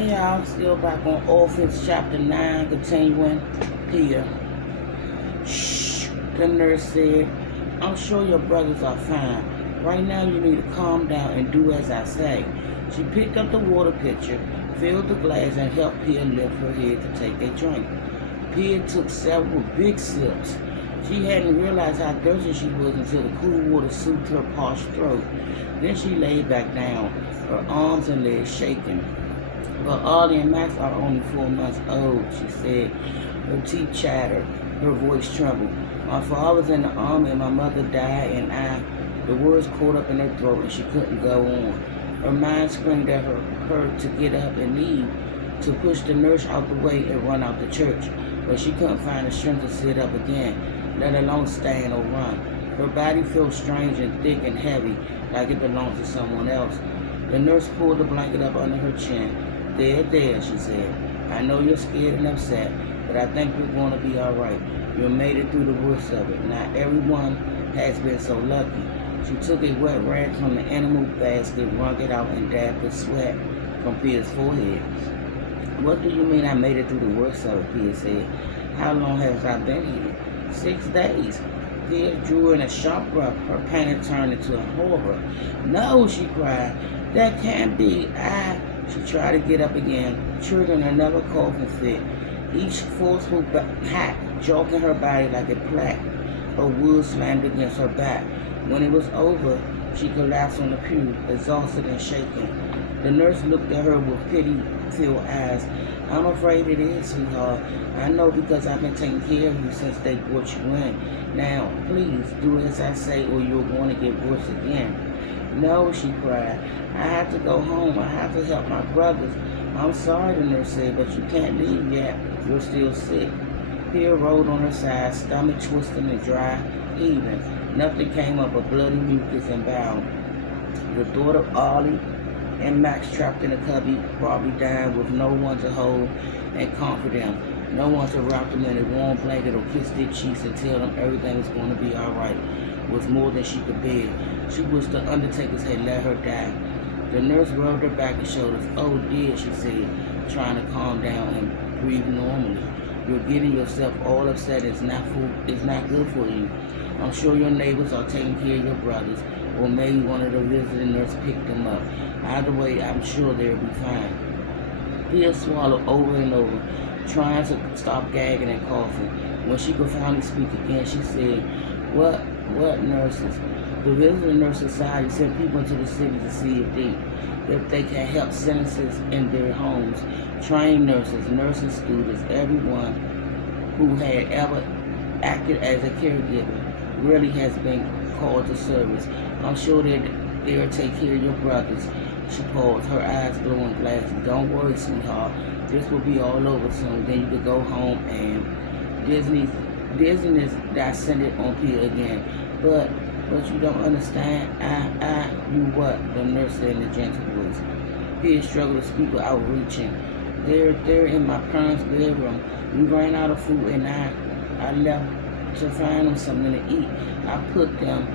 Hey y'all, still back on Orphan Chapter 9, continuing here. Shh, the nurse said, I'm sure your brothers are fine. Right now you need to calm down and do as I say. She picked up the water pitcher, filled the glass, and helped Pia lift her head to take a drink. Pia took several big sips. She hadn't realized how thirsty she was until the cool water soothed her parched throat. Then she lay back down, her arms and legs shaking. But Ollie and Max are only 4 months old, she said. Her teeth chattered, her voice trembled. My father was in the army and my mother died the words caught up in her throat and she couldn't go on. Her mind screamed at her to get up and leave, to push the nurse out the way and run out the church. But she couldn't find the strength to sit up again, let alone stand or run. Her body felt strange and thick and heavy, like it belonged to someone else. The nurse pulled the blanket up under her chin. There, she said. I know you're scared and upset, but I think you're going to be all right. You made it through the worst of it. Not everyone has been so lucky. She took a wet rag from the animal basket, wrung it out, and dabbed the sweat from Pia's forehead. What do you mean I made it through the worst of it, Pia said. How long has I been here? 6 days. Pia drew in a sharp breath. Her panic turned into a horror. No, she cried. That can't be. She tried to get up again, triggering another coughing fit, each forceful hack jogging her body like a plaque. Her wood slammed against her back. When it was over, she collapsed on the pew, exhausted and shaking. The nurse looked at her with pity-filled eyes. I'm afraid it is, sweetheart. I know because I've been taking care of you since they brought you in. Now, please, do as I say or you're going to get worse again. No, she cried. I have to go home. I have to help my brothers. I'm sorry, the nurse said, but you can't leave yet. You're still sick. Pia rolled on her side, stomach twisting and dry, heaving. Nothing came up but bloody mucus and bowel. The thought of Ollie and Max trapped in a cubby, probably dying with no one to hold and comfort them. No one to wrap them in a warm blanket or kiss their cheeks and tell them everything was going to be all right, was more than she could bear. She wished the undertakers had let her die. The nurse rubbed her back and shoulders. Oh dear, she said, trying to calm down and breathe normally. You're getting yourself all upset. It's not good for you. I'm sure your neighbors are taking care of your brothers, or maybe one of the visiting nurses picked them up. Either way, I'm sure they'll be fine. Pia swallowed over and over, trying to stop gagging and coughing. When she could finally speak again, she said, What nurses? The Visiting Nurse Society sent people into the city to see if they can help sentences in their homes. Trained nurses, nursing students, everyone who had ever acted as a caregiver really has been called to service. I'm sure they'll take care of your brothers. She paused, her eyes glowing glasses. Don't worry, sweetheart. This will be all over soon. Then you could go home and dizziness descended on Pia again. But you don't understand. You what? The nurse said in a gentle voice. Pia struggled to speak without reaching. They're in my parents' bedroom. We ran out of food and I left to find them something to eat. I put them.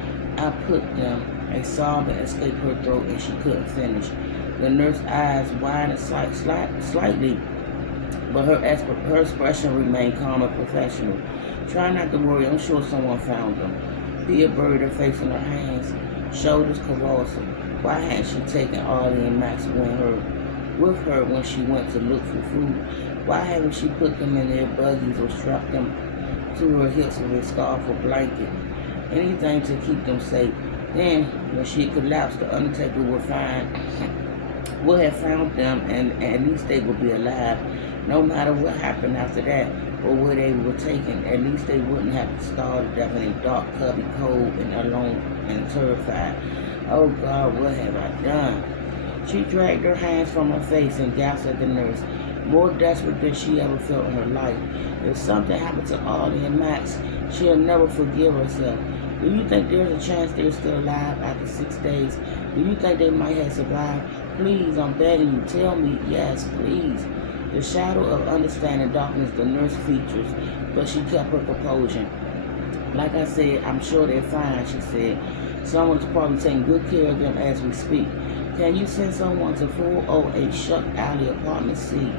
A sob escaped her throat and she couldn't finish. The nurse's eyes widened slightly, but her expression remained calm and professional. Try not to worry. I'm sure someone found them. Pia buried her face in her hands, shoulders convulsing. Why hadn't she taken Ollie and Max with her when she went to look for food? Why hadn't she put them in their buggies or strapped them to her hips with a scarf or blanket? Anything to keep them safe. Then, when she collapsed, the undertaker would have found them, and at least they would be alive. No matter what happened after that, or where they were taken, at least they wouldn't have to starve to death in a dark cubby, cold and alone and terrified. Oh God, what have I done? She dragged her hands from her face and gasped at the nurse, more desperate than she ever felt in her life. If something happened to Ollie and Max, she'll never forgive herself. Do you think there's a chance they're still alive after 6 days? Do you think they might have survived? Please, I'm begging you, tell me yes, please. The shadow of understanding darkness the nurse features, but she kept her composure. Like I said, I'm sure they're fine, she said. Someone's probably taking good care of them as we speak. Can you send someone to 408 Shuck Alley, Apartment C?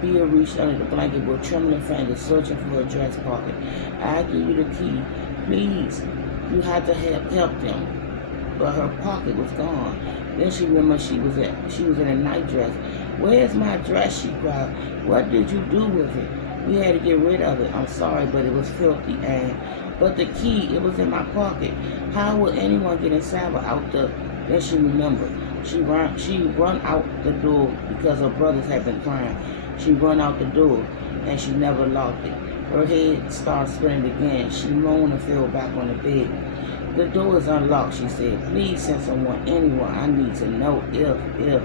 Pia reached under the blanket with trembling fingers, searching for her dress pocket. I'll give you the key. Please, you had to help them. But her pocket was gone. Then she remembered she was in a night dress. Where's my dress? She cried. What did you do with it? We had to get rid of it. I'm sorry, but it was filthy, and but the key, it was in my pocket. How would anyone get inside without the... Then she remembered. She run out the door because her brothers had been crying. She run out the door, and she never locked it. Her head started spinning again. She moaned and fell back on the bed. The door is unlocked, she said. Please send someone, anyone. I need to know if.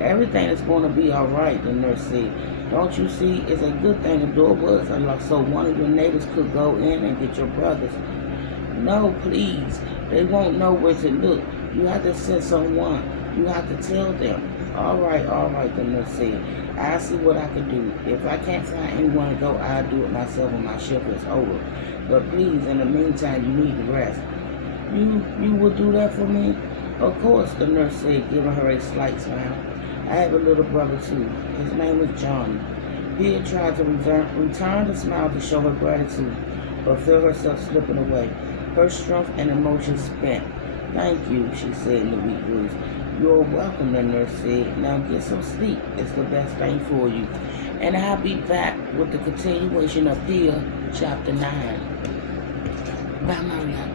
Everything is going to be all right, the nurse said. Don't you see? It's a good thing the door was unlocked so one of your neighbors could go in and get your brothers. No, please. They won't know where to look. You have to send someone. You have to tell them. All right, the nurse said. I'll see what I can do. If I can't find anyone to go, I'll do it myself when my shift is over. But please, in the meantime, you need to rest. You would do that for me? Of course, the nurse said, giving her a slight smile. I have a little brother too. His name is Johnny. Pia tried to return the smile to show her gratitude, but felt herself slipping away. Her strength and emotion spent. Thank you, she said in a weak voice. You're welcome, the nurse said. Now get some sleep. It's the best thing for you. And I'll be back with the continuation of Pia, Chapter 9. Bye, Maria.